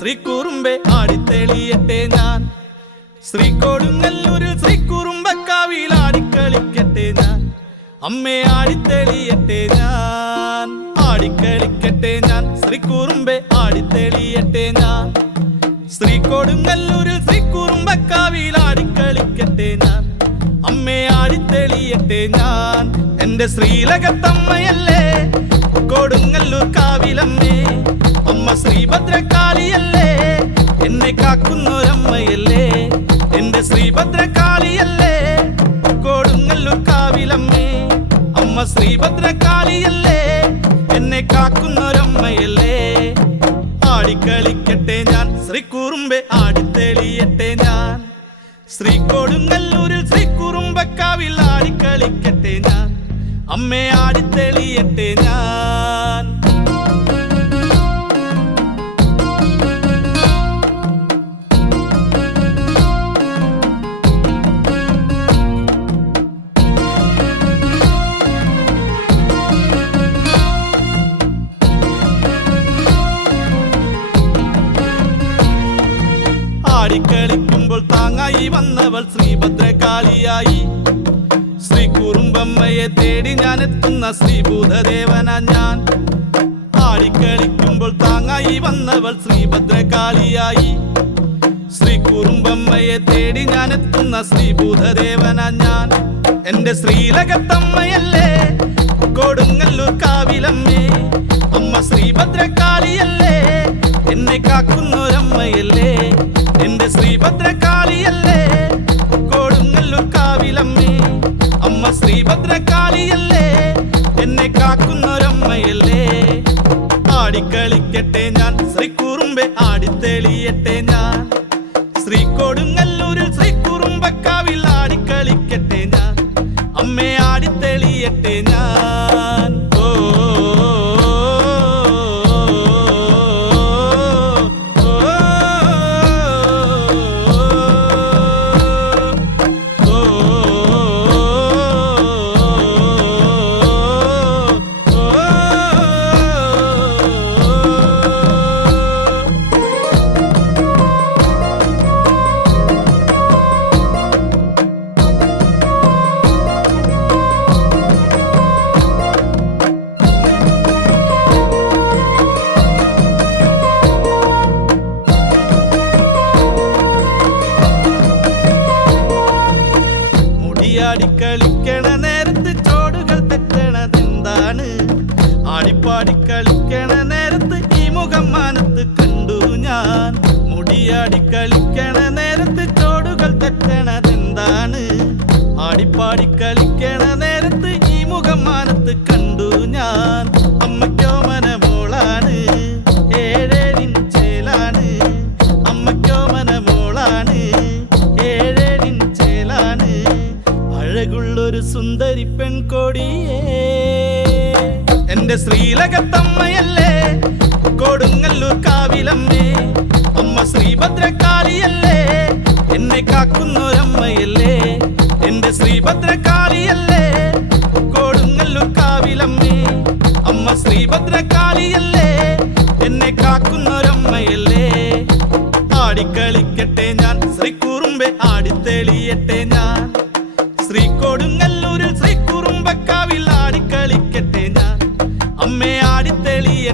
ശ്രീ കുറുമ്പെ ആടിത്തെളിയട്ടെ ഞാൻ. ശ്രീ കൊടുങ്ങല്ലൂരിൽ ശ്രീ കുറുമ്പക്കാവിൽ ആടിക്കളിക്കട്ടെ ഞാൻ. അമ്മേ ആടിത്തെളിയട്ടെ ഞാൻ. ആടിക്കളിക്കട്ടെ ഞാൻ. ശ്രീ കുറുമ്പെ ആടിത്തെളിയട്ടെ ഞാൻ. ശ്രീ കൊടുങ്ങല്ലൂരിൽ ശ്രീ കുറുമ്പക്കാവിൽ ആടിക്കളിക്കട്ടെ ഞാൻ. അമ്മേ ആടിത്തെളിയട്ടെ ഞാൻ. എന്റെ ശ്രീലകത്തമ്മയല്ലേ? കൊടുങ്ങല്ലൂർ കാവിലമ്മേ അമ്മ ശ്രീഭദ്രകാളിയല്ലേ? എന്നെ കാക്കുന്നൊരമ്മയല്ലേ? എന്റെ ശ്രീഭദ്രകാളിയല്ലേ? കൊടുങ്ങല്ലൂർ കാവിലമ്മേ അമ്മ ശ്രീഭദ്രകാളിയല്ലേ? എന്നെ കാക്കുന്നൊരമ്മയല്ലേ? ആടിക്കളിക്കട്ടെ ഞാൻ ശ്രീ കുറുമ്പെ ആടിത്തെളിയട്ടെ ഞാൻ. ശ്രീ കൊടുങ്ങല്ലൂരിൽ ശ്രീ കുറുമ്പക്കാവിൽ ആടിക്കളിക്കട്ടെ ഞാൻ. അമ്മേ ആടിത്തെളിയട്ടെ ഞാൻ. ശ്രീഭദ്രകാളിയായി ശ്രീ കുറുമ്പമ്മയെ തേടി ഞാൻ എത്തുന്ന ശ്രീഭൂതദേവന ഞാൻ. ആടിക്കളിക്കുമ്പോൾ താങ്ങായി വന്നവൾ ശ്രീഭദ്രകാളിയായി ശ്രീ കുറുമ്പമ്മയെ തേടി ഞാൻ എത്തുന്ന ശ്രീഭൂതദേവന ഞാൻ. എന്റെ ശ്രീലകത്തമ്മയല്ലേ കൊടുങ്ങല്ലൂർ കാവിലമ്മേ. അമ്മ ശ്രീഭദ്രകാളിയല്ലേ എന്നെ കാക്കുന്നൊരമ്മയല്ലേ. എന്റെ ശ്രീഭദ്രകാളിയല്ലേ കാവിലമ്മേ അമ്മ ശ്രീഭദ്രകാളിയല്ലേ എന്നെ കാക്കുന്നൊരമ്മയല്ലേ. ആടിക്കളിക്കട്ടെ ഞാൻ ശ്രീ കുറുമ്പെ ആടിത്തെളിയട്ടെ ഞാൻ. ശ്രീ കൊടുങ്ങല്ലൂരിൽ ശ്രീ കുറുമ്പക്കാവിൽ ആടിക്കളിക്കട്ടെ ഞാൻ. അമ്മേ ആടിത്തെളിയട്ടെ ഞാൻ. കളിക്കണ നേരത്ത് ചോടുകൾ തെറ്റണതെന്താണ് ആടിപ്പാടി കളിക്കണ നേരത്ത് ഈ മുഖം മാനത്ത് കണ്ടു ഞാൻ. മുടിയാടി കളിക്കണ നേരത്ത് ചോടുകൾ തെറ്റണതെന്താണ് ആടിപ്പാടി കളിക്കണ നേരത്ത് ഈ മുഖം മാനത്ത് കണ്ടു ഞാൻ. അമ്മയ്ക്കോ അഴകുള്ളൊരു സുന്ദരി പെൺകൊടിയേ. എന്റെ ശ്രീലകത്തമ്മയല്ലേ കൊടുങ്ങല്ലൂർ കാവിലമ്മേ. അമ്മ ശ്രീഭദ്രകാളിയല്ലേ എന്നെ കാക്കുന്നൊരമ്മയല്ലേ. എന്റെ ശ്രീഭദ്രകാളിയല്ലേ കൊടുങ്ങല്ലൂർ കാവിലമ്മേ. അമ്മ ശ്രീഭദ്രകാളിയല്ലേ എന്നെ കാക്കുന്നൊരമ്മയല്ലേ. ആടിക്കളിക്കട്ടെ ഞാൻ ശ്രീ കുറുമ്പെ ആടിത്തെളിയട്ടെ ഞാൻ.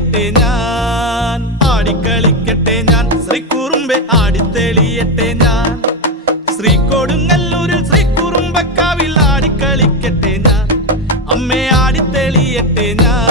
ആടിത്തെളിയട്ടെ ഞാൻ. ആടിക്കളിക്കട്ടെ ഞാൻ. ശ്രീ കുറുമ്പെ ആടിത്തെളിയട്ടെ ഞാൻ. ശ്രീ കൊടുങ്ങല്ലൂരിൽ ശ്രീ കുറുമ്പക്കാവിൽ ആടിക്കളിക്കട്ടെ ഞാൻ. അമ്മേ ആടിത്തെളിയട്ടെ ഞാൻ.